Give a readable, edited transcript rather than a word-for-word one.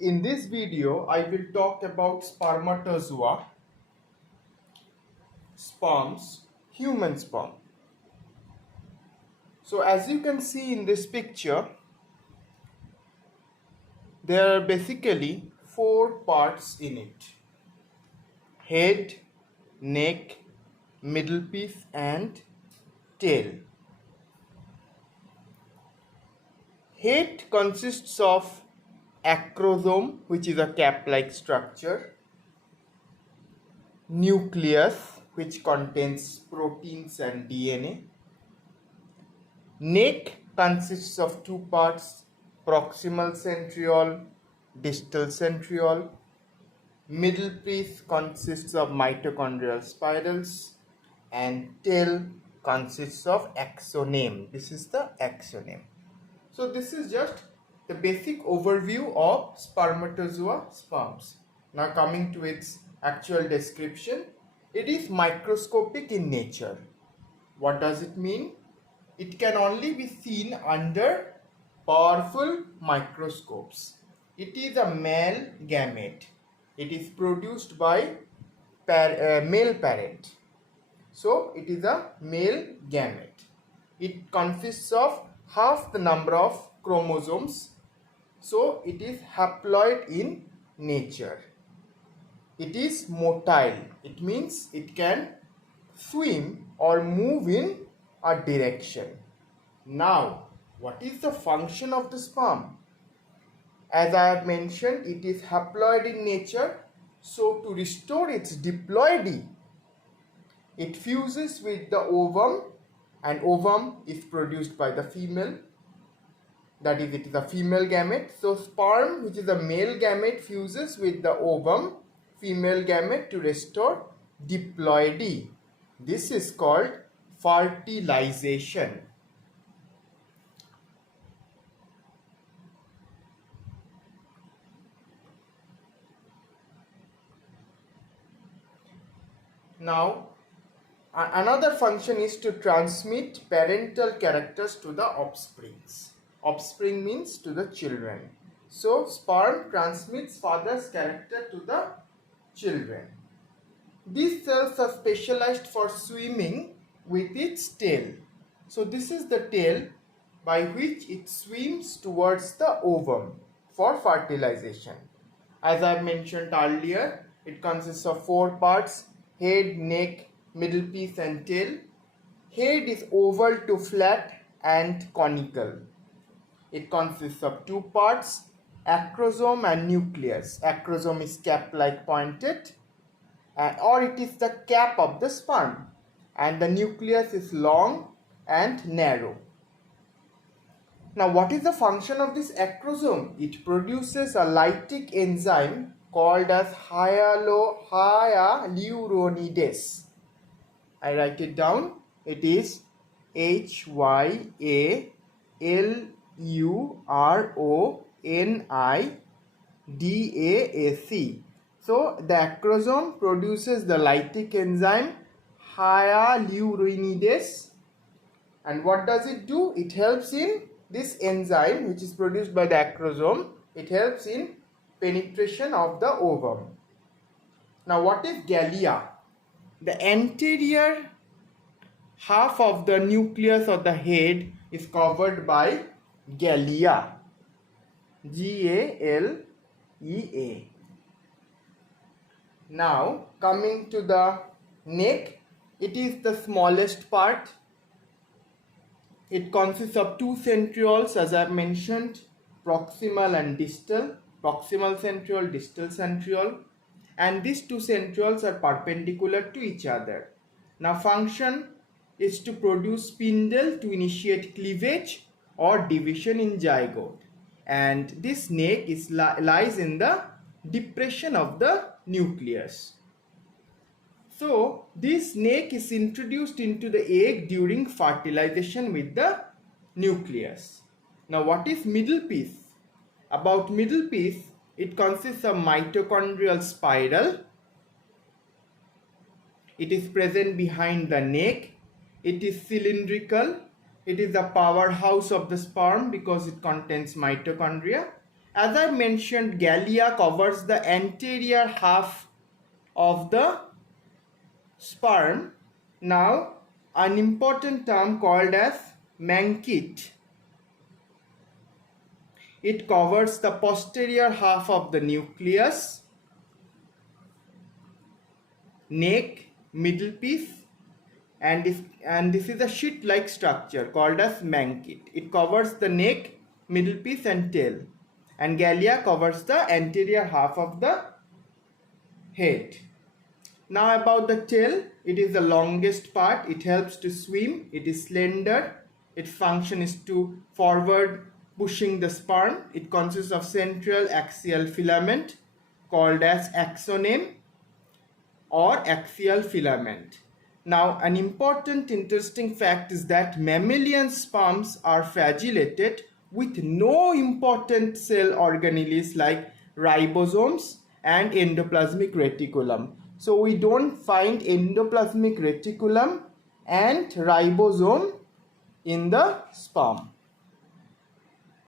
In this video, I will talk about spermatozoa, sperms, human sperm. So as you can see in this picture, there are basically four parts in it: head, neck, middle piece and tail. Head consists of acrosome, which is a cap-like structure, nucleus, which contains proteins and DNA. Neck consists of two parts: proximal centriole, distal centriole. Middle piece consists of mitochondrial spirals, and tail consists of axoneme. This is the axoneme. So this is just the basic overview of spermatozoa, sperms. Now coming to its actual description, it is microscopic in nature. What does it mean? It can only be seen under powerful microscopes. It is a male gamete. It is produced by male parent. So it is a male gamete. It consists of half the number of chromosomes. So it is haploid in nature. It is motile. It means it can swim or move in a direction. Now, what is the function of the sperm? As I have mentioned, it is haploid in nature. So to restore its diploidy, it fuses with the ovum, and ovum is produced by the female. That is, it is a female gamete. So sperm, which is a male gamete, fuses with the ovum, female gamete, to restore diploidy. This is called fertilization. Now, another function is to transmit parental characters to the offsprings. Offspring means to the children. So, sperm transmits father's character to the children. These cells are specialized for swimming with its tail. So, this is the tail by which it swims towards the ovum for fertilization. As I mentioned earlier, it consists of four parts: head, neck, middle piece and tail. Head is oval to flat and conical. It consists of two parts: acrosome and nucleus. Acrosome is cap-like pointed, or it is the cap of the sperm, and the nucleus is long and narrow. Now, what is the function of this acrosome? It produces a lytic enzyme called as hyaluronidase. I write it down. It is HYALURONIDASE. So the acrosome produces the lytic enzyme hyaluronidase, and what does it do? It helps in this enzyme, which is produced by the acrosome. It helps in penetration of the ovum. Now, what is galea? The anterior half of the nucleus of the head is covered by galea. Galea. Now, coming to the neck, it is the smallest part. It consists of two centrioles, as I have mentioned, proximal and distal. Proximal centriole, distal centriole. And these two centrioles are perpendicular to each other. Now, function is to produce spindle to initiate cleavage or division in zygote. And this neck lies in the depression of the nucleus. So, this neck is introduced into the egg during fertilization with the nucleus. Now, what is middle piece? About middle piece, it consists of mitochondrial spiral. It is present behind the neck. It is cylindrical. It is the powerhouse of the sperm because it contains mitochondria. As I mentioned, galea covers the anterior half of the sperm. Now, an important term called as mankit. It covers the posterior half of the nucleus, neck, middle piece, and this is a sheet-like structure called as mankit. It covers the neck, middle piece, and tail. And galea covers the anterior half of the head. Now about the tail, it is the longest part. It helps to swim. It is slender. Its function is to forward pushing the sperm. It consists of central axial filament called as axoneme or axial filament. Now, an important interesting fact is that mammalian sperms are flagellated with no important cell organelles like ribosomes and endoplasmic reticulum. So we don't find endoplasmic reticulum and ribosome in the sperm.